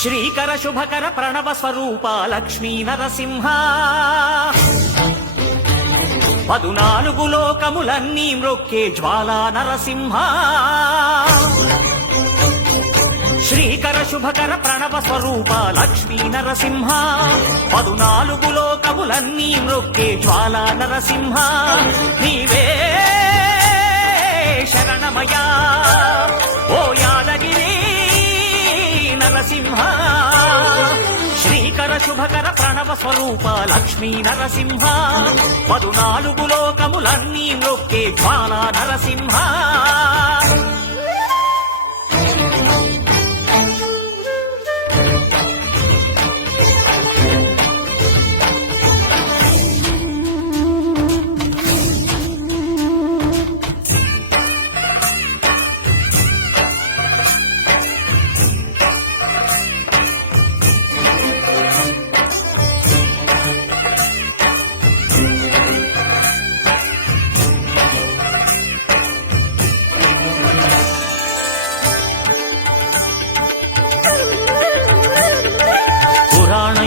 శ్రీకర శుభకర ప్రణవ స్వరూప లక్ష్మీ నరసింహ 14 లోకములన్నీ మ్రొక్కే జ్వాలా నరసింహ. శ్రీకర శుభకర ప్రణవ స్వరూప లక్ష్మీ నరసింహ 14 లోకములన్నీ మ్రొక్కే జ్వాలా నరసింహ. నీవే శరణమయా ఓ యాదగిరి నరసింహ. శ్రీకర శుభకర ప్రణవ స్వరూప లక్ష్మీ నరసింహ 14 లోకములన్నీ మ్రొక్కే జ్వాలా నరసింహ.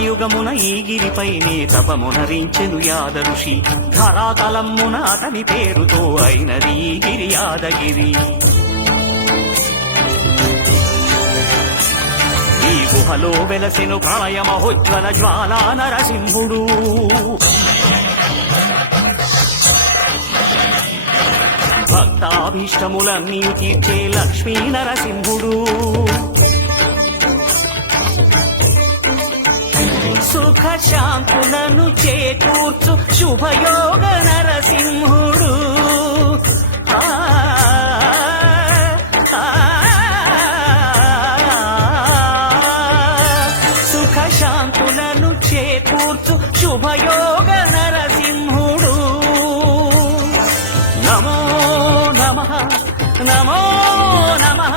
యుగమున ఈ గిరిపైనే తపమునరించెను యాద ఋషి. ధరాతలమ్మున అతని పేరుతో అయినది ఈ గిరి యాదగిరి. ఈ గుహలో వెలసెను ప్రళయ మహోజ్వల జ్వాలా నరసింహుడు. భక్తాభీష్టములన్నీ తీర్చే లక్ష్మీ నరసింహుడు. సుఖ శాంతులను చేకూర్చు శుభయోగ నరసింహుడు. సుఖ శాంతులను చేకూర్చు శుభయోగ నరసింహుడు. నమో నమః నమో నమః.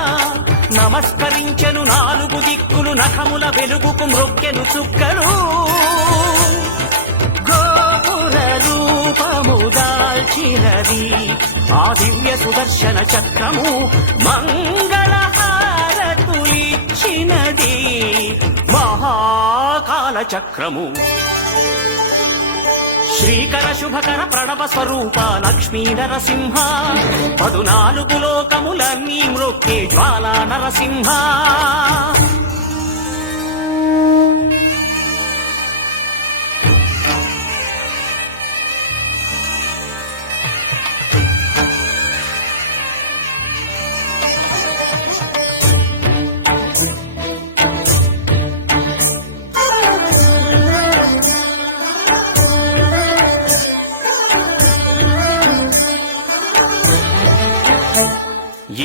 నమస్కరించెను 4 దిక్కులు నఖముల వెలుగుకు మ్రొక్కెను చుక్కలు. గోపుర రూపము దాల్చినది ఆ దివ్య సుదర్శన చక్రము. మంగళహారతులిచ్చినది మహాకాల చక్రము. శ్రీకర శుభకర ప్రణవ స్వరూప లక్ష్మీ నరసింహ 14 లోకములన్నీ మ్రొక్కే జ్వాలా నరసింహ.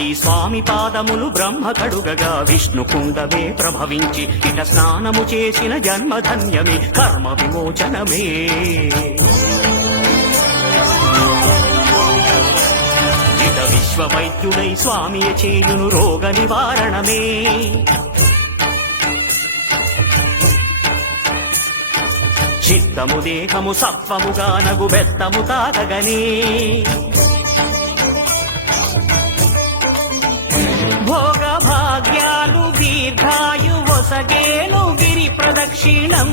ఈ స్వామి పాదములు బ్రహ్మ కడుగగా విష్ణు కుండమే ప్రభవించి ఇట స్నానము చేసిన జన్మధన్యమే కర్మ విమోచనమే. ఇట విశ్వవైద్యుడై స్వామి చేయును రోగ నివారణమే. చిత్తము దేహము సత్వముగా నగు బెత్తము తాకగనే. భోగ భాగ్యాలు దీర్ఘాయు వసగేను గిరి ప్రదక్షిణం.